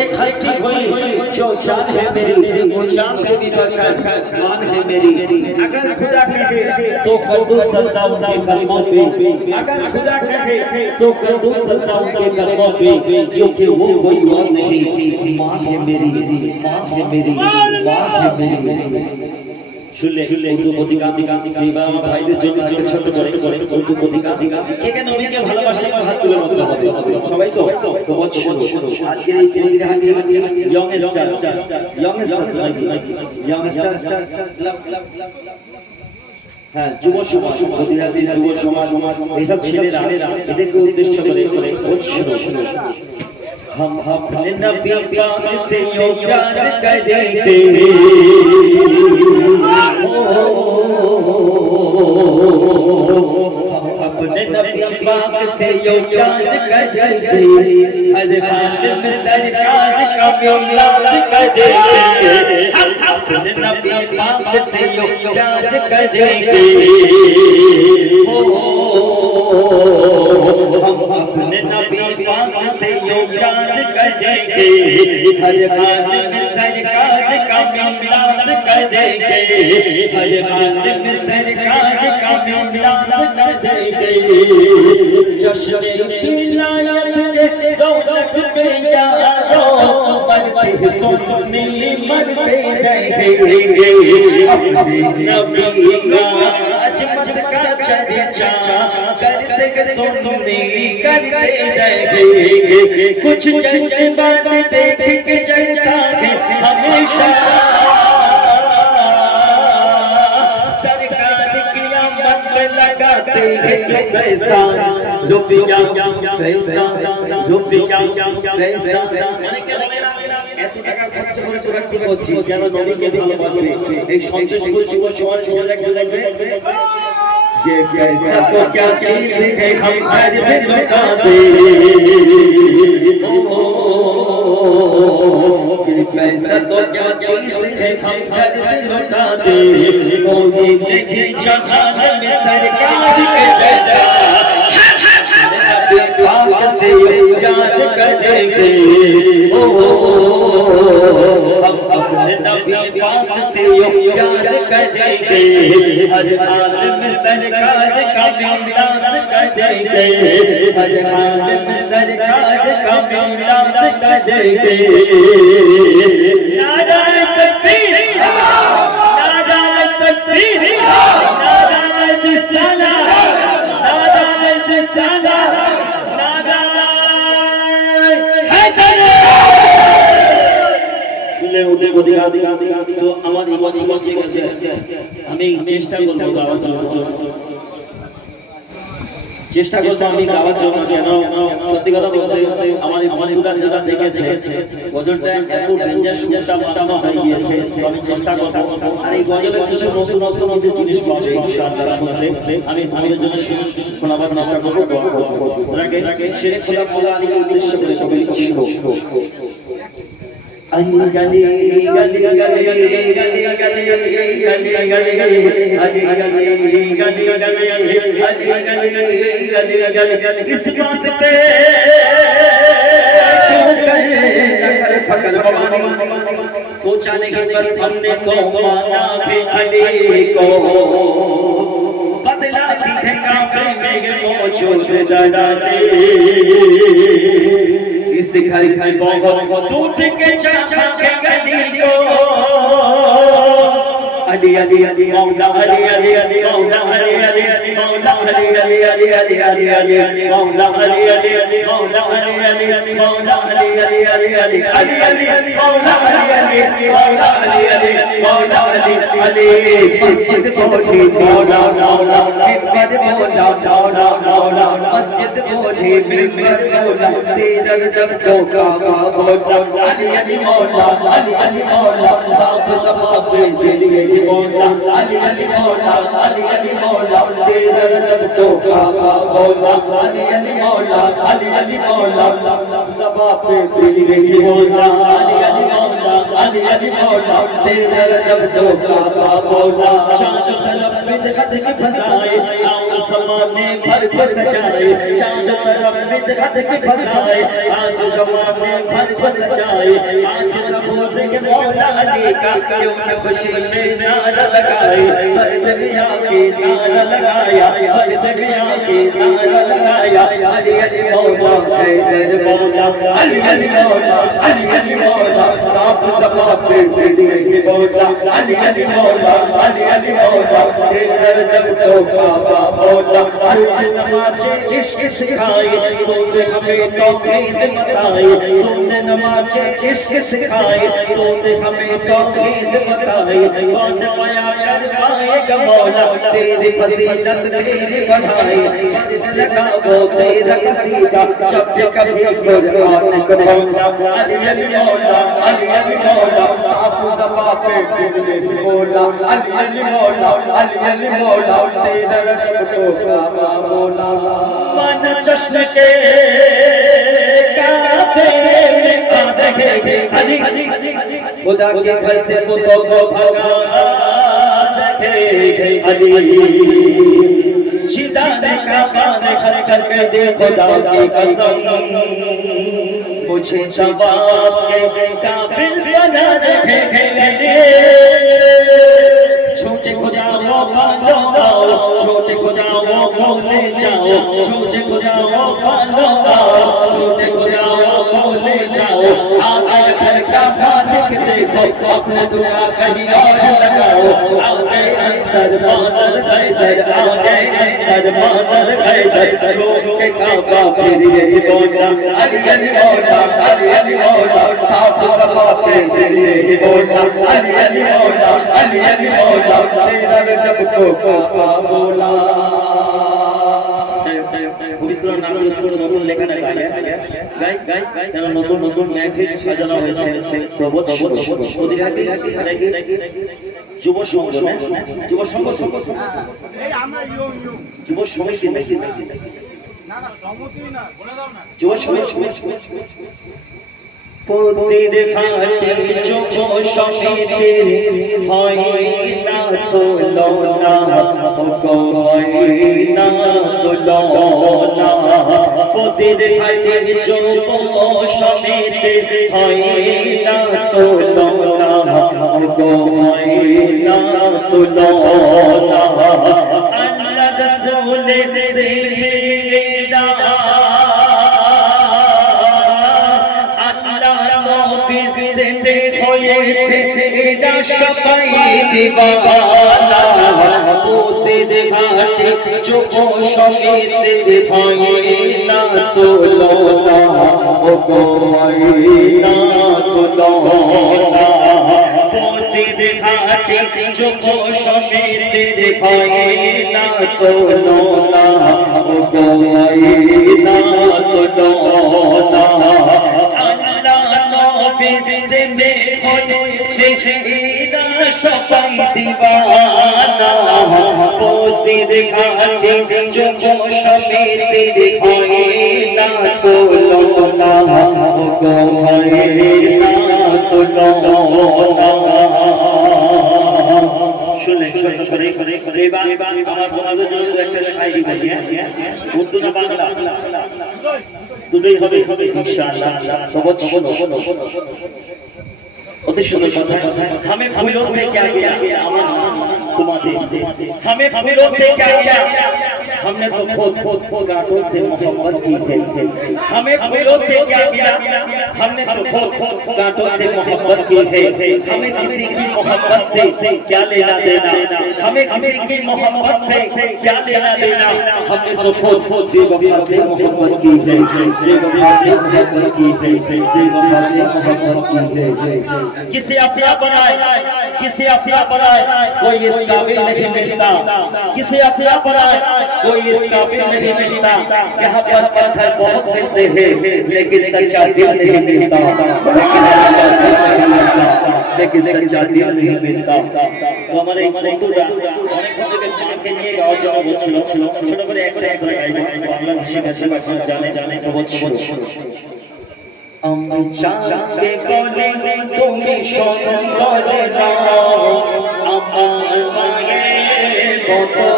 एक हस्ती हुई जो जान है मेरी, वो जान से भी बढ़कर मान है मेरी। अगर खुदा कहे तो कर दूं सजा उनके कदमों पे, अगर खुदा कहे तो कर दूं सजा उनके कदमों पे, क्योंकि वो कोई और नहीं, माँ है मेरी, माँ है मेरी, माँ है मेरी। শুনলে উর্দু পত্রিকা কিংবা আমার ভাইদের জন্য একটা ছোট্ট করে উর্দু পত্রিকা কে কে নবীকে ভালোবাসে আমার হাত তুলে বলতে হবে সবাই তো বলছি আজকের এই ইয়ংস্টার হ্যাঁ যুব সমাজ প্রতিরাত্রি যুব সমাজ এইসব ছেলেরা এদেরকে উদ্দেশ্য করে বলছি हम अपने नबी पाक से यूं प्यार करेंगे, हम अपने नबी पाक से यूं प्यार करेंगे, हर हाल में सरकार का मिलाद करेंगे। हम अपने नबी पाक से यूं प्यार करेंगे, हम अपने नबी पाक से यूं प्यार करेंगे, हर हाल में सरकार का मिलाद करेंगे, हर हाल में सरकार का मिलाद करेंगे। जश्न विलायत के दौलत में यारो मरते सुन्नी मरते रहेंगे, अपने नबी का अजमत का चर्चा करते सुन्नी करते रहेंगे। कुछ जज्बात देख के चलता है हमेशा, सरकार की आमद में लगाते हैं पैसा, रुपया पैसा, रुपया पैसा। এত টাকা খরচ করে তোরা কি বলছিস যারা নবীকে ভালোবাসবে? এই সন্দেশপুর যুব সমাজ ছেলেকে দেখবে ये कैसा तो क्या चीज है हम घर में लगा दे, ये कैसा तो क्या चीज है हम घर में लगा दे, कोई नहीं जहान में सरकार के जैसा, पाक से याद करेंगे, हम अपने नबी पाक से याद करेंगे, हर हाल में सरकार का मिलाद करेंगे, हर हाल में सरकार का मिलाद करेंगे। नारे तकबीर, नारे तकबीर, नारे रिसालत, नारे रिसालत, তো আমার ইমাজি বলছে আমি চেষ্টা করবো গাওয়ার জন্য, চেষ্টা করবো আমি গাওয়ার জন্য। কেন সত্যি কথা বলতে আমার বন্ধুরা যারা দেখেছে গজলটা এত ডেঞ্জার সুরটা মাতানো হয়ে গিয়েছে, আমি চেষ্টা করবো। আর এই গজলে কিছু নতুন কিছু জিনিস পাবে ইনশাআল্লাহ শুনতে, আমি তোমাদের জন্য শোনাবার চেষ্টা করবো। ওনাকে শেরে খোলা মোলা আলীকে উদ্দেশ্য করে কবি লিখছিল, Ali gali gali gali gali gali gali gali gali किस बात पे क्यों कर फकर भवानी, सोचा नहीं बस हमने तो माना भी अली को, बदला दिखेगा प्रेम मौजूद दलाले, इस घर की बहुत टूट के चाचा के गली को, अली अली अली मौला अली अली अली मौला अली अली अली मौला अली अली अली अली अली अली मौला अली अली अली मौला अली अली अली मौला अली अली अली अली अली अली मौला अली अली मौला अली अली मौला अली अली मस्जिद बोली मौला मौला मिंबर मौला मौला मौला मस्जिद बोली मिंबर मौला तेरा जब चौका मौला अली अली मौला अली अली मौला साफ सफा पे दिल ये मौला अली अली मौला अली अली मौला तेरा जब चौका मौला अली अली मौला अली अली मौला सफा पे दिल ये मौला अली अली मौला अली अली मौला तेरा जब चौका मौला शान तलब में खत की फसाए ज़माने भर को सजाए, चारों तरफ बिदअत की फसाए, आज ज़माने भर को सजाए, आज ज़बूर के मौला अली का क्यों न खुशी में नारा लगाए, हर दुनिया की नारा लगाया, हर दुनिया की नारा लगाया, अली अली मौला हैदर मौला, अली अली मौला, अली अली मौला, साफ ज़बान पे दिल मौला, अली अली मौला, अली अली मौला, तेरे जब तो बाबा मौला, हर नमाज़े इश्क सिखाए, तूने हमें तौहीद बताई, तूने नमाज़े इश्क सिखाए, तूने हमें तौहीद बताई, कौन बयां कर पाएगा मौला तेरी फजीलत तेरी बढ़ाई, लगा वो तेरा कसीदा जब कभी कुरान को पढ़ा, अली अली मौला, अली अली मौला, साफ ज़बान पे दिल मौला, अली अली मौला, अली अली मौला, तेरा रजब को बाबा मौला, मन चश्म के कांटे में आ देखे अली, खुदा के घर से बुतों को भगा देखे अली, शिदाने का मान हंस कर के दे खुदा की कसम, मुझे जवाब के काबिल बना देखे अली, छोटे खुदाओं मानो आओ, छोटे खुदाओं को ले जाओ, छोटे खुदाओं मानो आओ, छोटे खुदाओं को ले जाओ, आगे घर का मालिक देखो, अपने दुआ कहीं और लगाओ, आगे अंदर मादर हैदर, आगे अंदर मादर हैदर, छोटे काबा फिर यही बोला, अली अली मौला, अली अली मौला, साफ ज़बान पे दिल यही बोला, अली अली मौला, अली अली मौला, तेरा रजब को बाबा मौला। পবিত্র নাম রাসূল নতুন লেখা লেখা গাই গাই যেন নতুন নতুন মেহফিল সাজানো হয়েছে প্রবচন প্রতিঘাতী যুব সংঘ যুব সংঘ এই আমরা যুব সমিতি নাকি না না সমিতি না বলে দাও না যুব সমিতি পতির ঘাটে যুব সমিতি হয় না তুলনা গো হয় না তুলনা, পতির ঘাটে যুব সমিতি হয় না তুলনা গো হয় না তুলনা, আল্লাহ রাসূলের প্রেমেরা হয়েছে এরা সবাই দিওয়ানা, পতির ঘাটে যুব সমিতি হয় না তুলনা গো হয় না তুলনা, পতির ঘাটে যুব সমিতি হয় না তুলনা গো হয় না তুলনা, প্রেমে হয়েছে এরা সবাই দিওয়ানা, পতির ঘাটে যুব সমিতি হয় না তুলনা গো হয় না তুলনা। শুনে এবার আমার তোমাদের জন্য একটা শায়রি বলি, উর্দু না বাংলা দুটোই হবে ইনশাআল্লাহ। অতি সুন্দর কথা, हमें फूलों से क्या किया আমার तुम्हारे, हमें फूलों से क्या किया, हमने तो खुद गांठों से मोहब्बत की है, हमें फूलों से क्या किया, हमने तो खुद गांठों से मोहब्बत की है, हमें किसी की मोहब्बत से क्या लेना देना, हमें किसी की मोहब्बत से क्या लेना देना, हमने तो खुद बेवफा से मोहब्बत की है, बेवफा से मोहब्बत की है, बेवफा से मोहब्बत की है, किसी आसिया बनाए किसी आसिया बनाए कोई इस काबिल नहीं मिलता, किसी आसिया बनाए कोई इस काबिल नहीं मिलता, यहाँ पर पत्थर बहुत मिलते हैं लेकिन सच्चा दिल नहीं मिलता, लेकिन सच्चा दिल नहीं मिलता। तो हमारे বন্ধুরা অনেকক্ষণ থেকে মাকে নিয়ে আলোচনা করছিল, ছোট করে এক করে গাইবো, বাংলাদেশি ভাষা আপনারা জানে তো বলছি, আমি চাঁদকে বলে তুমি সুন্দর নাও, আমার মায়ের মতো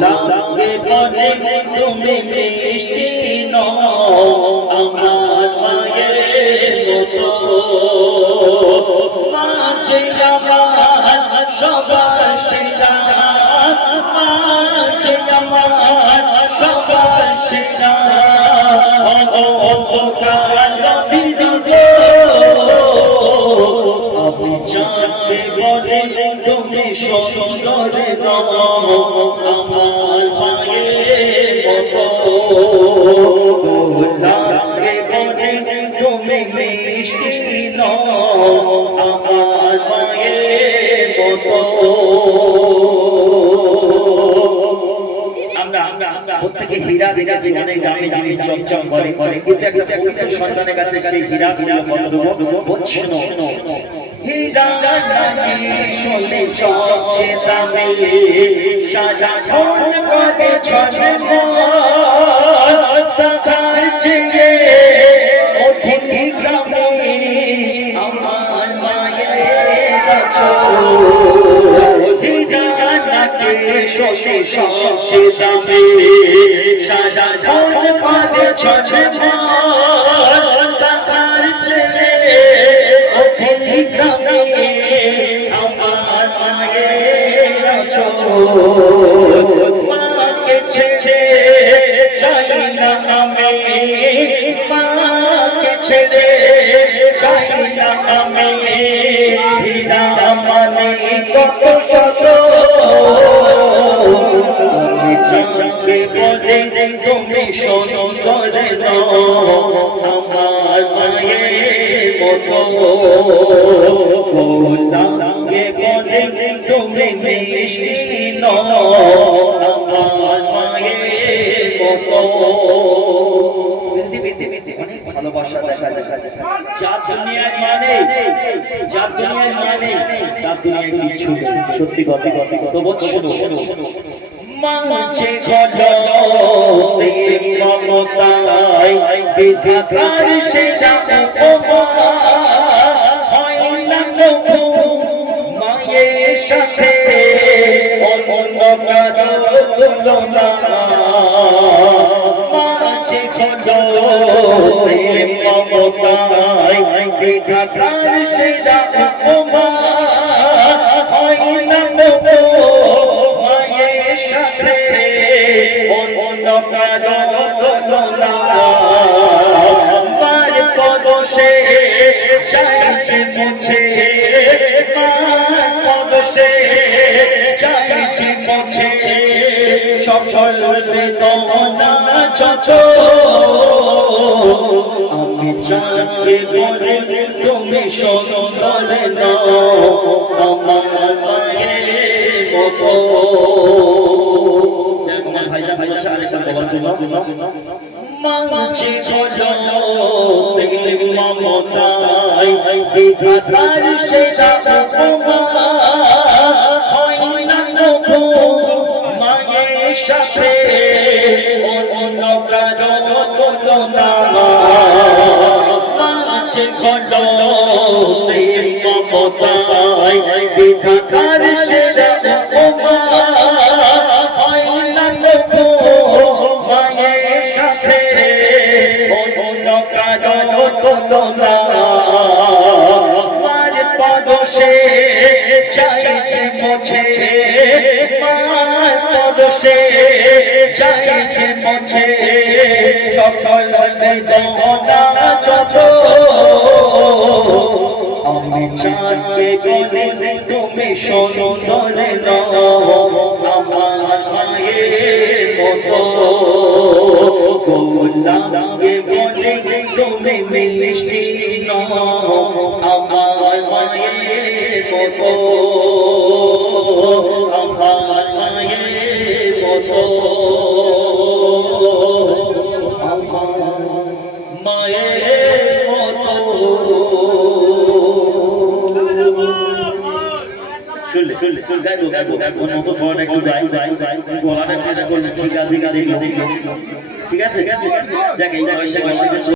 লাগে বলে তুমি মিষ্টি নও আমার মায়ের মতো মাঝে আমার সবার সেরা মাঝে আমার সবার সেরা অন্ধকার বিরুদ্ধ আমি জানতে বলে তুমি সুন্দর আমার মায়ের মতো লাগে বলে তুমি মিষ্টি নও আমার মায়ের মতো প্রত্যেকে হীরা দেখেছি অনেক দামি জিনিস চমচম করে কিন্তু একটা পবিত্র সন্তানের কাছে সেই হীরা কত বলছে হীরা নাকি সোনে সবচেয়ে দামি সাজা ধন করে ছড়ে টাকার চেয়ে অধিক দামি আমার মায়ের হীরা নাকি সোনে সবচেয়ে দামি সাজা ধন করে ছড়ে টাকার চেয়ে অধিক দামি আমার মায়ের মাকে ছেড়ে যাই না আমি মাকে ছেড়ে যাই না আমি হীরা মানে কত শত আমি জানতে বলে তুমি সুন্দর আমার মায়ের মতো লাগে বলে তুমি মিষ্টি নও আমার মায়ের মতো অনেক ভালোবাসা দেখা যায় যার দুনিয়ার মানে তার দুনিয়ায় কিছু সত্যি কথা তো বলছো মাঝে মমতায় বিধাতার সেরা হয় না মায়ের সাথে অন্য কারো তুলনা মাঝে মমতায় বিধাতার সেরা হয় না মায়ের সাথে অন্য কারো তুলনা মার পদশে চাইছে মুছে মার পদশে চাইছে মুছে সকল বেদনা যত আমি জানতে বলে তুমি সুন্দর আমার মায়ের মতো মাঝে মমতায় বিধাতার সেরা হয় না মায়ের সাথে অন্য কারো তুলনা মাঝে মমতায় বিধাতার সেরা হয় না মায়ের সাথে অন্য কারো তুলনা মার পদশে চাইছে মুছে মার পদশে চাইছে মুছে সকল বেদনা যত আমি জানতে বলে তুমি সুন্দর আমার মায়ের মতো লাগে বলে তুমি মিষ্টি নও আমার মায়ের মতো আমার মায়ের মতো আমার মায়ের মতো গাইবো নতুন বড় একটু গলাটা টেস্ট করলে ঠিক আছে যাক এই